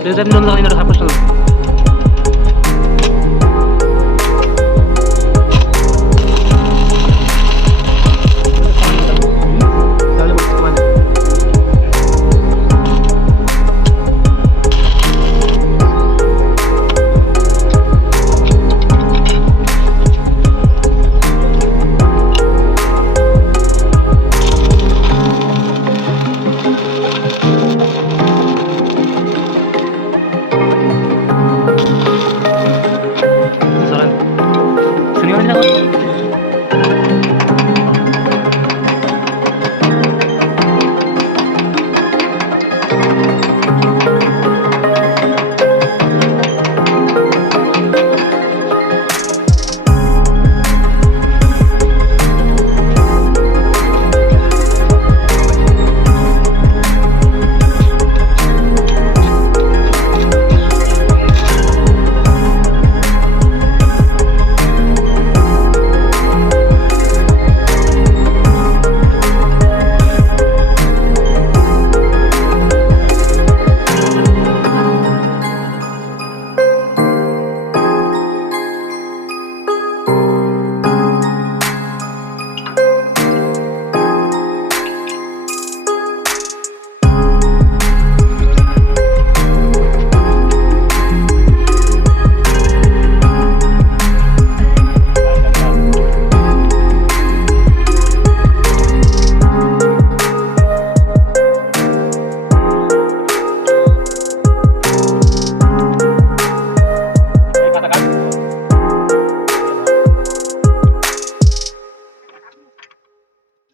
Desde el mundo dinero ha puesto.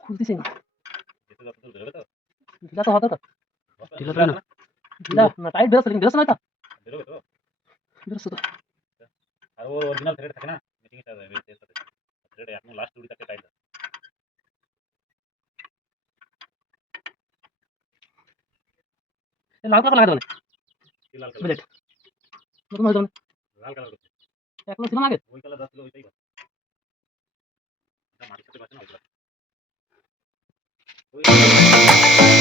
খুলতেছি না ঢিলা তো হবে তো ঢিলা তো না ঢিলা না টাইট বেরোছে কিন্তু বেরোছে না তো বেরোছে তো আর ওর অরিজিনাল থ্রেড থাকে না মিটিং এর সাথে থ্রেড এখন লাস্ট দুটি থাকে টাইট এই লাল কালার লাগা দাও কি লাল বুলেট কালার নতুন হয়ে যাবে লাল কালার করতে একলো ছিল না আগে ওই কালার দাও ওইটাই এটা মাটির সাথে বাঁচে না ওই